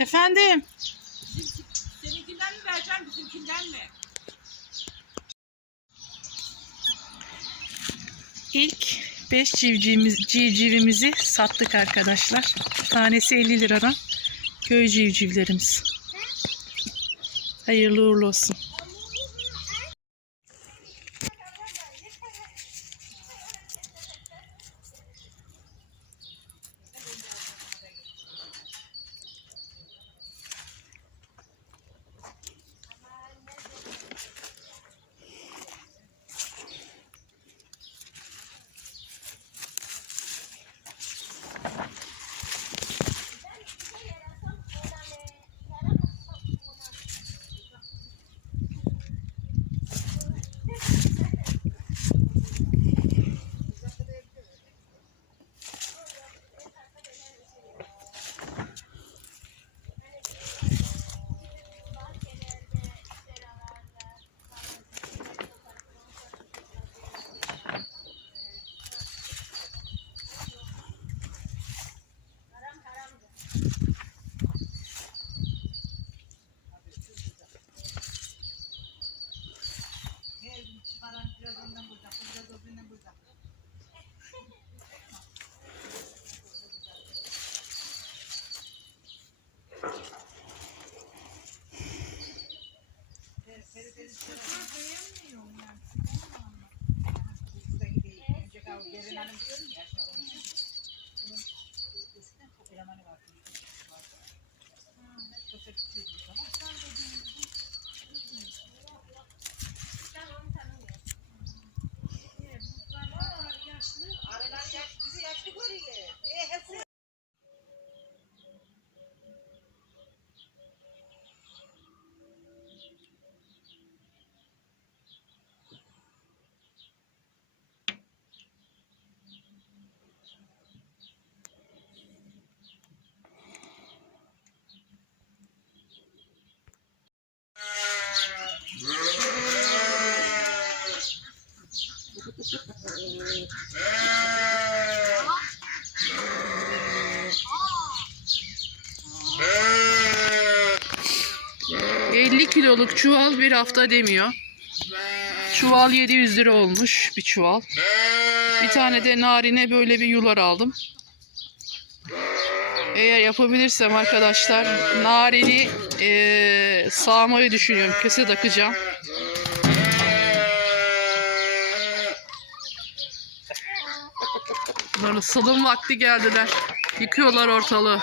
Efendim? Seninkinden mi vereceğim bizimkinden mi? İlk 5 civcivimiz, civcivimizi sattık arkadaşlar. Tanesi 50 liradan. Köy civcivlerimiz. Hayırlı uğurlu olsun. ...50 kiloluk çuval bir hafta demiyor. Çuval 700 lira olmuş bir çuval. Bir tane de narine böyle bir yular aldım. Eğer yapabilirsem arkadaşlar narini eee sağmayı düşünüyorum. Kese takacağım. Bunların salım vakti geldiler. Yıkıyorlar ortalığı.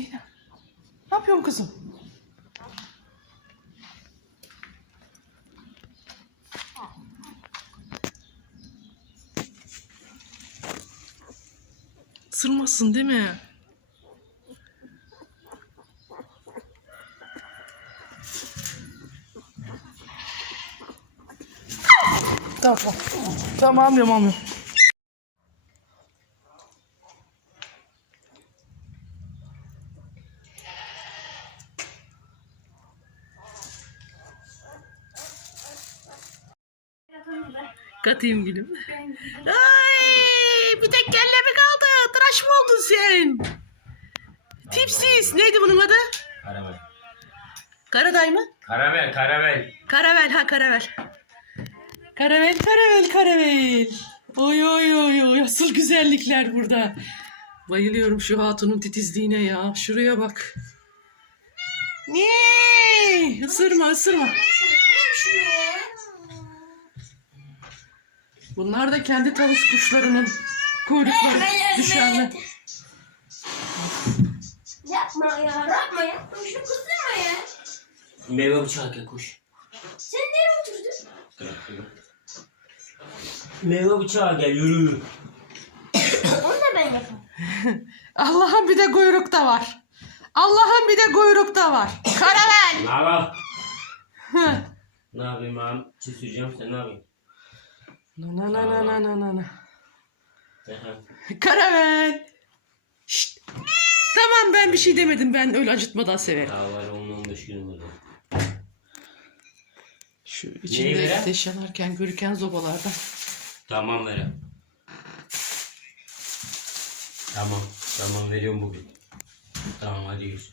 Zeynep. Ne yapıyorsun kızım? Isırmazsın değil mi? Tamam. Tamam tamam. Katayım gülüm. Ay, bir tek kelle mi kaldı? Tıraş mı oldun sen? Tipsiz. Neydi bunun adı? Karavel. Karaday mı? Karavel, karavel. Karavel ha karavel. Karavel karavel karavel. Oy oy oy oy asıl güzellikler burada. Bayılıyorum şu hatunun titizliğine ya. Şuraya bak. Ne? Isırma ısırma. Bunlar da kendi tavus kuşlarının kuyrukları düşenler. Yapma ya, yapma yapma. Şunu kızdırma ya. Meyve bıçağı koş. Sen nereye oturdun? Meyve bıçağı gel yürü. Onu da ben yaparım. Allah'ın bir de kuyruk da var. Allah'ın bir de kuyruk da var. Karavel. Nara. Heh. Ne yapayım abi? Çiz süreceğim sen ne yapayım? Na na na na na na na. Karamel. Şşt. Tamam ben bir şey demedim. Ben öyle acıtmadan severim. Daha var 10-15 gün burada. Şu içinde Neyi ateş yanarken görürken zobalardan. Tamam Vera. Tamam. Tamam veriyorum bugün. Tamam hadi yüz.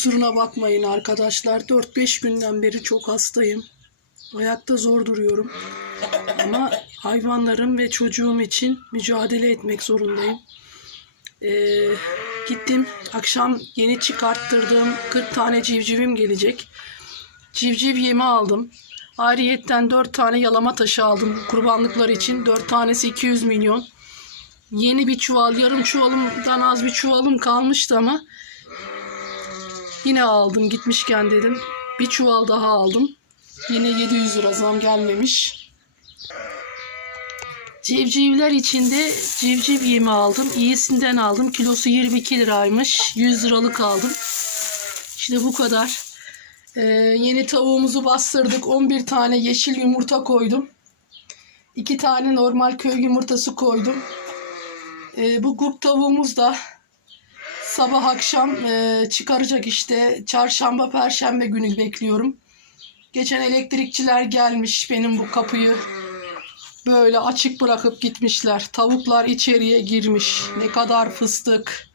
kusuruna bakmayın arkadaşlar. 4-5 günden beri çok hastayım. Ayakta zor duruyorum. Ama hayvanlarım ve çocuğum için mücadele etmek zorundayım. Ee, gittim. Akşam yeni çıkarttırdığım 40 tane civcivim gelecek. Civciv yemi aldım. Ayrıyetten 4 tane yalama taşı aldım kurbanlıklar için. 4 tanesi 200 milyon. Yeni bir çuval, yarım çuvalımdan az bir çuvalım kalmıştı ama yine aldım gitmişken dedim. Bir çuval daha aldım. Yine 700 lira zam gelmemiş. Civcivler içinde civciv yemi aldım. İyisinden aldım. Kilosu 22 liraymış. 100 liralık aldım. İşte bu kadar. Ee, yeni tavuğumuzu bastırdık. 11 tane yeşil yumurta koydum. 2 tane normal köy yumurtası koydum. Ee, bu guk tavuğumuz da sabah akşam e, çıkaracak işte. Çarşamba, perşembe günü bekliyorum. Geçen elektrikçiler gelmiş benim bu kapıyı böyle açık bırakıp gitmişler. Tavuklar içeriye girmiş. Ne kadar fıstık,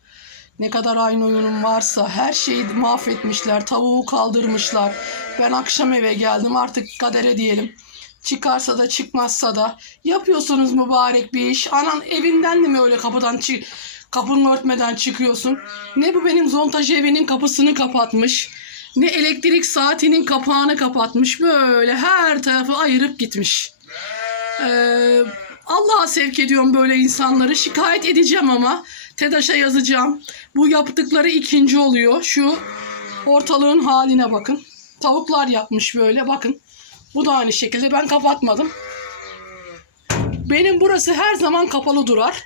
ne kadar aynı oyunum varsa her şeyi mahvetmişler. Tavuğu kaldırmışlar. Ben akşam eve geldim artık kadere diyelim. Çıkarsa da çıkmazsa da yapıyorsunuz mübarek bir iş. Anan evinden de mi öyle kapıdan çık kapını örtmeden çıkıyorsun? Ne bu benim zontaj evinin kapısını kapatmış. Ne elektrik saatinin kapağını kapatmış. Böyle her tarafı ayırıp gitmiş. Ee, Allah'a sevk ediyorum böyle insanları. Şikayet edeceğim ama TEDAŞ'a yazacağım. Bu yaptıkları ikinci oluyor. Şu ortalığın haline bakın. Tavuklar yapmış böyle bakın. Bu da aynı şekilde ben kapatmadım. Benim burası her zaman kapalı durar.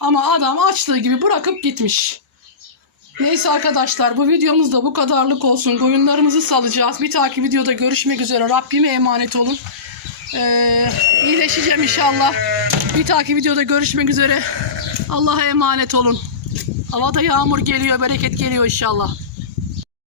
Ama adam açtığı gibi bırakıp gitmiş. Neyse arkadaşlar bu videomuz da bu kadarlık olsun. Koyunlarımızı salacağız. Bir dahaki videoda görüşmek üzere. Rabbime emanet olun. Ee, iyileşeceğim inşallah. Bir dahaki videoda görüşmek üzere. Allah'a emanet olun. Havada yağmur geliyor, bereket geliyor inşallah.